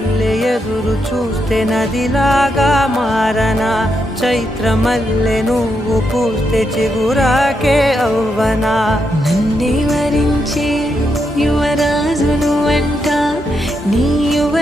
మల్లె ఎదురు చూస్తే నదిలాగా మారనా, చైత్రమల్లె నువ్వు పూస్తే చిగురాకే అవ్వనా. నన్నే వరించే యువరాజును అంట నీ యువ